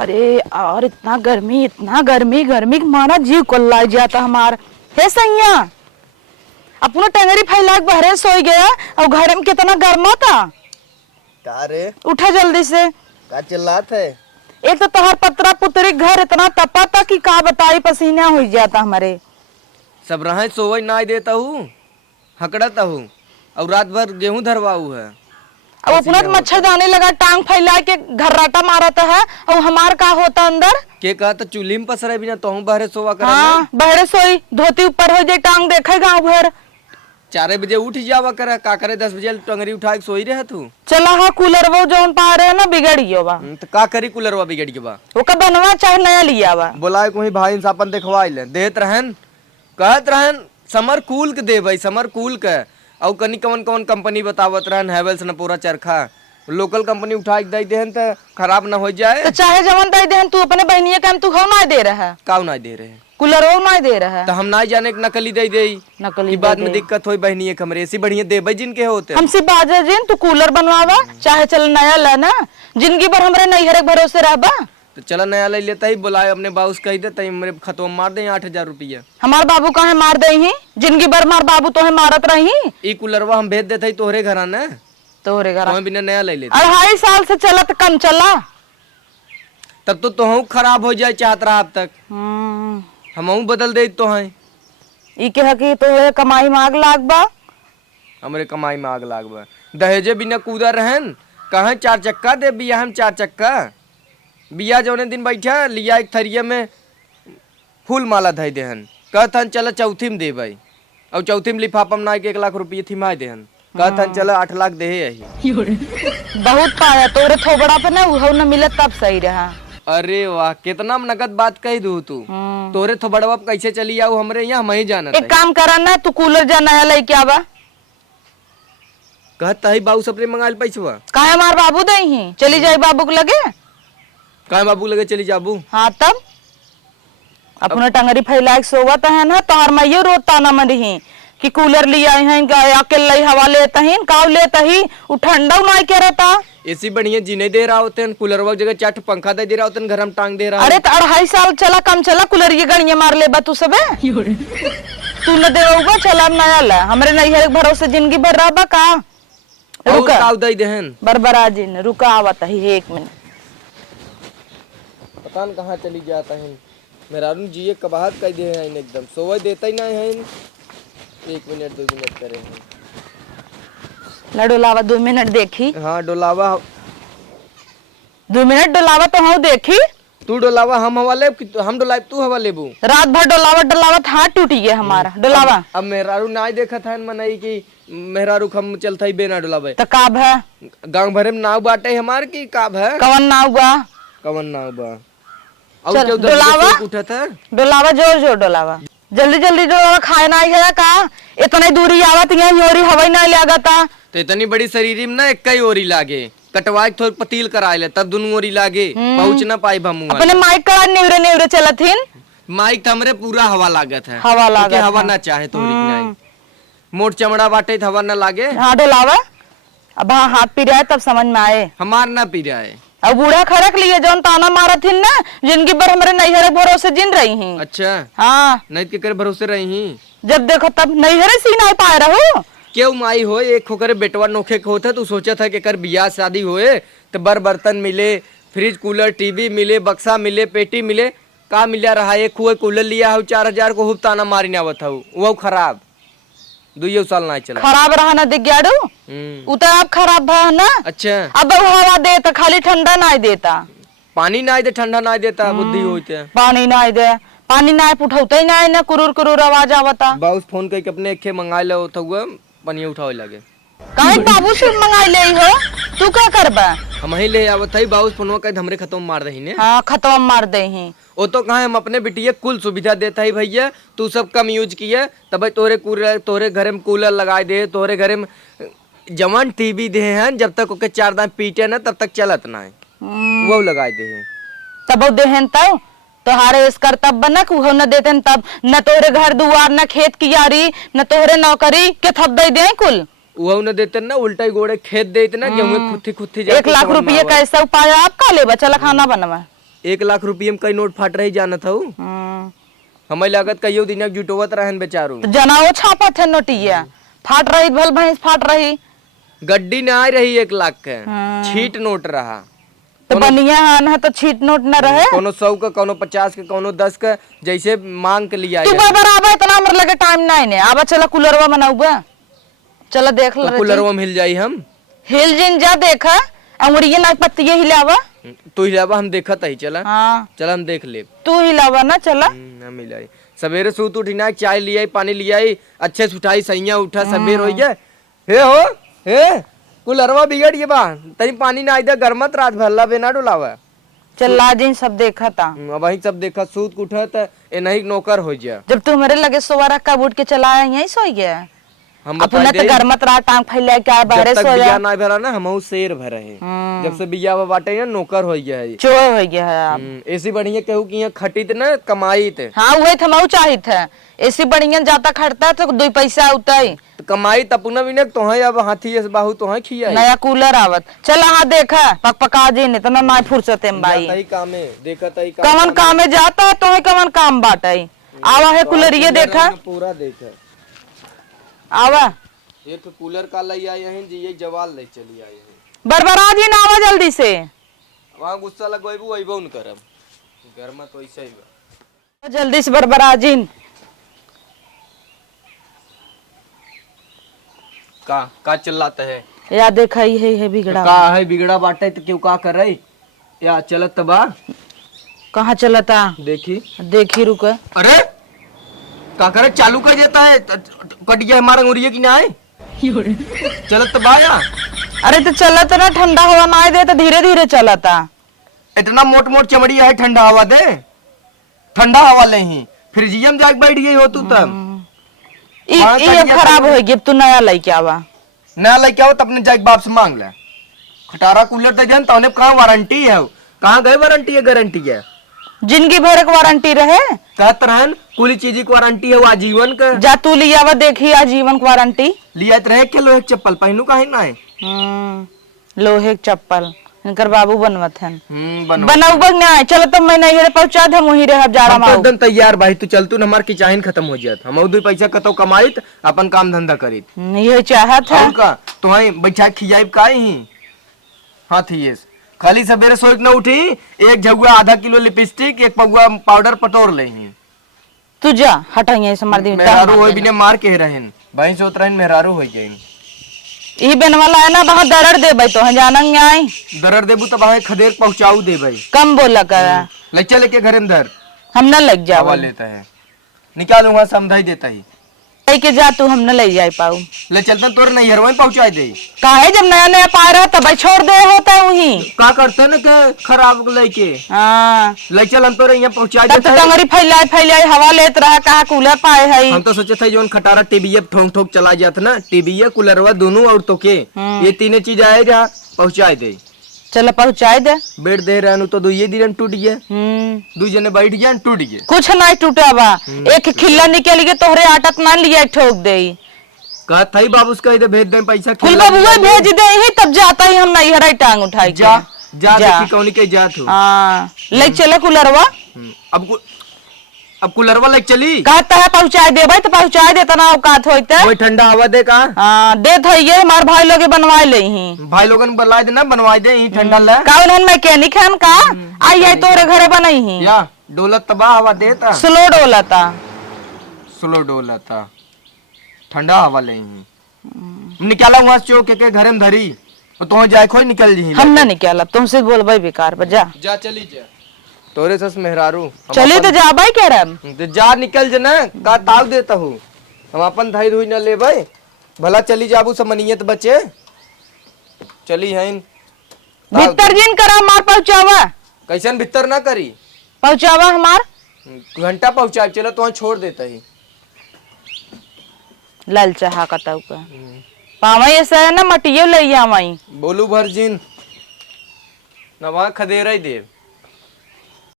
अरे और इतना गर्मी गर्मी मारा जीव कोल्ला जाता हमार। हे सैया अपनो टंगरी फैला के बहरे सोई गया और घर में कितना गर्मा था। का रे उठा जल्दी से। का चिल्लात है? एक तो तोहर पतरा पुतरी घर इतना तपा था कि का बताई पसीना हो जाता हमारे। सब रहे सोवई ना देता हूँ हकड़ता हूँ और रात भर गेहूं धरवाऊ है। अब अपना मच्छरदानी लगा टांग फैला के घर्राटा मारता है और हमार का होता अंदर के कहा तो चूल्ही में पसरे बिना तो हूँ बहरे सोवा कर। हाँ बहरे सोई धोती ऊपर हो जाए टांग देखे गाँव भर। 4 बजे उठ जावा करे का करे 10 बजे टंगरी उठा के सोई रहे तू। चला हाँ कूलर वो जो पा रहे ना बिगड़ गयो बा। तो का करी कूलरवा बिगड़ के बा वो का बनवा चाहे नया लिया बा। बोलाए कोई भाई इंसापन देखवा ले देत रहन कहत रहन समर कूल के दे भाई समर कूल के और कनी कवन कवन कंपनी बतावत रहन हैवेल्स न पूरा चरखा लोकल कंपनी उठा के दे देहन तो खराब ना हो जाए। तो चाहे जवन दे देहन तू अपने बहनिया के हम तू हो ना दे रहा है काऊ ना दे रहे कूलर वो ना दे रहा है तो हम ना जाने के नकली दे दे नकली बाद में दिक्कत होई बहनिये कमरे ऐसी बढ़िया दे भाई जिनके होते हमसे बाजा जिन तू कूलर बनवावा चाहे चल नया लेना जिंदगी भर हमरे नैहरे भरोसे रहबा। तो चला नया ले लेता ही बुलाए अपने बाबू से कह देता ही मेरे खतवा मार दे 8,000 रुपया। हमार बाबू कहे मार दे ही जिंदगी भर मार बाबू तोहे मारत रही। ई कूलरवा हम भेज देते ही तोहरे घर आना तोहरे घर तो बिना नया ले लेते 2.5 साल से चलत कम चला तब तो तुहू खराब हो जाए चाहत रहा अब तक हम बदल दे तो हैं ई के हकी तोहरे कमाई मांग लाग बा हमरे कमाई में आग लागबा दहेजे बिना कूदा रहन कहाँ 4 चक्का दे बिया हम 4 चक्का बिया जौने दिन बैठा लिया एक थरिया में फूल माला धई देहन कहतन चल चौथी में दे भाई और चौथी में लिफाफा में ना 1 लाख रुपये थिमा देहन कहतन चल 8 लाख दे यही बहुत पाया तोरे थोबड़ा पे ना उहो न मिलत तब सही रहा। अरे वाह कितना नगद बात कही दू तू तोरे थोबड़वा कैसे चली आऊ हमरे यहाँ हम ही जाना एक काम करा ना तू कूलर जा नया लेके आवा कहता है बाबू सबरे मंगाल पैसवा काहे हमार बाबू दे ही चली जाए बाबू के लगे कहा बाबू लगे चली जाबू। हाँ तब अपना टंगरी फैला के सोवत है ना तोहर मैयो रोता न मरही कि कूलर लिया है अकेले हवा लेता ही काव लेता ही उ ठंडा नहीं के रहता ऐसी बढ़िया जीने दे रहा होते हैं कूलर जगह 4 पंखा दे रहा होते हैं घर में टांग दे रहा। अरे तो 2.5 साल चला कम चला कूलर ये गणिया मार ले बा तू सबे तू न देगा चला नया ला हमरे नैहर के भरोसे जिंदगी भर रहा का रुका दई देहन बरबरा जिन रुका आवत ही 1 मिनट पता न कहाँ चली जाता है मेरा जिये कबाहत कह दे हैं एकदम सोवे देता ही नहीं है 1 मिनट 2 मिनट करे हैं लडो लावा 2 मिनट देखी। हाँ डोलावा 2 मिनट डोलावा तो हम देखी तू डोलावा हम हवा ले हम डोलाए तू हवा लेबू रात भर डोलावत हाथ टूटी गया हमारा डोलावा। अब मेहरारू ना देखा था मनई की मेहरारू हम चलता ही बेना डोलावे तो काब है गांव भरे में नाव बाटे हमार की काब है कवन नाव बा कवन नाव बा चल, डोलावा उठा था डोलावा जोर डोलावा जल्दी डोलावा खाए ना है का इतनी दूरी आवत यहाँ योरी हवाई ना लागता तो इतनी बड़ी शरीर में ना एक ही ओरी लागे कटवा के थोड़ी पतील करा ले तब दोनों ओरी लागे पहुंच ना पाई भमू अपने माइक करा नेवरे चलत हिन माइक हमरे पूरा हवा लागत है हवा लागत हवा ना चाहे तो मोट चमड़ा बाटे हवा ना लागे। हाँ डोलावा अब हाँ हाथ पी रहा है तब समझ में आए हमार ना पी रहा है अब बूढ़ा खरक लिए जौन ताना मारत हिन ना जिनकी बर हमारे नैहरे भरोसे जिन रही हैं। अच्छा हाँ नहीं के कर भरोसे रही ही जब देखो तब नैहरे सीना पाए रहो क्यों माई हो एक होकर बेटवा नोखे के होता तू सोचा था कि कर बियाह शादी होए तो बर्तन मिले फ्रिज कूलर टीवी मिले बक्सा मिले पेटी मिले का मिला रहा एक हुए कूलर लिया हो 4,000 को हुब ताना मारी ना आवत वो खराब 2 साल ना चला खराब रहा ना दिग्याडू उतर अब खराब है ना। अच्छा अब हवा देता खाली ठंडा ना देता पानी ना दे ठंडा ना देता बुद्धि होते पानी ना दे पानी ना उठौते ही ना ना कुरूर कुरूर आवाज आवता बाबू फोन करके अपने एक मंगा ले हुआ पानी उठावे लगे काहे बाबू से मंगाई ले हो तू क्या करबा हम ही ले आवत है बाबू फोनवा कह हमरे खत्म मार दही ने। हाँ खत्म मार दे ही वो तो कहा हम अपने बिटिया कुल सुविधा देता है भैया तू सब कम यूज किया तब तोरे घर में कूलर लगाए दे तोरे घर में जवान टीवी दे हैं जब तक ओके 4 दांत पीटे ना तब तक चलत ना है वो लगाए दे हैं तब देहन तब तोहारे इस कर्तव्य न कुहो न देते तब न तोरे घर दुआर न खेत की यारी न तोहरे नौकरी के थप दे कुल वो न देते ना उल्टा गोड़े खेत देते ना गेहूं खुत्ती 1 लाख रुपये कैसा उपाय आप का ले चला खाना बनवा 1 लाख रुपये में कई नोट फाट रही जानत हूँ। हमें लागत कईयो दिन जुटोवत रहन बेचारू। तो जनाओ छापा थे नोटिया फाट रही भल भैंस फाट रही। गड्डी न आ रही 1 लाख के, छीट नोट रहा। तो बनिया हान है तो छीट नोट न रहे। कोनो 100 का, कोनो 50 का, कोनो 10 का, जैसे मांग के लिया। तू बराबर इतना हमर लगे टाइम नहीं ने। आबा चला कूलरवा बनाऊबा, चला देख ले। कूलरवा में हिल जाई हम। हिल जिन जा देखा अंगुरिया ना पत्तिये हिलावा। तू हिलावा हम देखत ही। चला हाँ चला हम देख ले। तू हिलावा ना चला। हम हिलाई। सवेरे सूत उठिना, चाय लियाई, पानी लियाई, अच्छे से उठाई, सैया उठा, सबेर हो गया। हे हो हे कूलरवा बिगड़ गया बा, तनी पानी ना आइदा गरमत रात भरला बेना डोलावा। चल लाजिन सब देखा था। अब वही सब देखा, सूत उठत ए नहीं नौकर हो गया। जब तू मेरे लगे सोवारा कब उठ के चला यही सो गया। हम अपने तो गरमत रात टांग फैला के आ बाहर सो बिया जा। ना भरा ना, हम शेर भरे हैं। जब से बिया बाटे ना नौकर हो गया है। चोर हो गया है आप। ऐसी बढ़िया कहू कि यहाँ खटित ना कमाई थे। हाँ वही थमाऊ चाहित है। ऐसी बढ़िया जाता खटता है तो 2 पैसा होता है। तो कमाई तपुना भी ने तो है। अब हाथी ऐसे बाहू तो है खिया नया कूलर आवत। चल हाँ देखा पक पका जी ने तना ना फुर्सत है भाई। तई कामे देखा, तई कवन काम में जाता है तो है कवन काम बाटे। आवा है कूलर ये देखा, पूरा देखा। आवा एक कूलर का लई आए हैं जी, ये जवाल ले चली आए हैं। बरबरा जी ना आवा जल्दी से। वहां गुस्सा लगवाइबू वइबो न करब। गरमा तो ऐसे ही बा। जल्दी से बरबरा जी। का चिल्लाता है? या देखा ही है बिगड़ा। का है बिगड़ा बाटे तो क्यों का कर रही? या चलत तबा कहाँ चलता देखी देखी रुक। अरे का करे चालू कर देता है, कट गया हमारा उड़िए की ना है। चलत तबा या अरे तो चलत ना, ठंडा हवा ना दे तो धीरे धीरे चलता। इतना मोट मोट चमड़ी है, ठंडा हवा दे। ठंडा हवा ले ही फ्रिजियम जाके बैठ गई हो तू तब। ये खराब हो गया, तू नया लेके आवा। नया लेके आओ तो अपने जाके बाप से मांग ले। खटारा कूलर दे जान तो कहाँ वारंटी है? कहाँ गए वारंटी है गारंटी है? जिंदगी भर की वारंटी रहे। कहत रहन कुल चीज की वारंटी है, वो आजीवन का। जा तू लिया वा देखी आजीवन की वारंटी। लिया रहे के लोहे चप्पल पहनू काहे ना है? लोहे की चप्पल इनकर बाबू बनवत हन। बनाऊ ना चलो तो मैं नहीं पहुंचा दे मुही रहे जाड़ा हम एकदम तैयार भाई। तू चल, तू न हमार की चाहन खत्म हो जात। हम 2 पैसा कतो कमाइत, अपन काम धंधा करीत। ये चाहत है का तुम्हारी बैठा खियाई काहे ही हाथी ये खाली सवेरे सोच न उठी, एक झगुआ आधा किलो लिपस्टिक, एक पगुआ पाउडर पटोर ले ही। तू जा हटा यहीं से मार दी। मेहरारू होई बिने मार के रहन भाई सोत रहन मेहरारू होई गई। ई बनवाला है ना बहुत दरड़ दे भाई तो जाना आई। दरड़ देबू तब वहां खदेर पहुंचाऊ दे भाई। कम बोला कर ले चल के घर अंदर हम न लग जावा लेता है, निकालूंगा समझाई देता ही के जा तू हम न ले जाए पाऊ। ले चलता तोर नहीं हरवाई पहुंचाई दे। काहे जब नया नया पा रहा तब छोड़ दे होता है वही का करते न के खराब लेके। हाँ ले चल हम तोरे यहाँ पहुंचाई तब तो टंगरी फैलाए फैलाए हवा लेत रहा कहा कूलर पाए है। हम तो सोचे थे जोन खटारा टीबीए ठोक ठोक चला जात ना, टीबीए कूलरवा दोनों और तो के ये तीनों चीज आएगा पहुंचाई दे। चलो पहुंचाए दे। बेड दे रहनु तो 2 दिन टूट गया। 2 जने बैठ गया टूट गया। कुछ नहीं टूटा बा, एक खिल्ला निकल गया तोहरे आटत मान लिया ठोक दे। कहा था बाबू उसका इधर भेज दे पैसा। फुल बाबू भेज दे ही तब जाता ही हम नहीं हराई टांग उठाई जा जा देखी कौन के जात हो। हाँ ले चले कूलरवा। अब कूलरवा ले चली कहता है पहुंचाए दे भाई तो पहुंचाए दे तना औकात होते। कोई ठंडा हवा दे का। हाँ दे ये हमारे भाई लोग बनवाए ले ही। भाई लोगन बनवाए देना, बनवाए दे ही ठंडा ले। कौन हन मैकेनिक हन का आई है तोरे घरे बनाई ही। या डोलत तबा हवा देता, स्लो डोलता, स्लो डोलता, ठंडा हवा ले ही। निकाला वहां चौक के घरे में धरी तो जाए खोई निकल जी। हम ना निकाला तुमसे बोलबे बेकार बजा। जा चली जा तोरे सस मेहरारू चली तो जा भाई कह रहा तो जा निकल जना का ताव देता हूँ। हम अपन धाई धुई न ले भाई भला चली जाबू सब मनियत बचे चली हैं। भीतर जिन करा मार पहुंचावा। कैसन भीतर ना करी पहुंचावा हमार घंटा पहुंचा चलो तो छोड़ देता ही। लाल चाहा कताऊ का पावा ऐसा है ना मटियो ले आई। बोलू भर जिन न वहाँ खदेरा ही दे।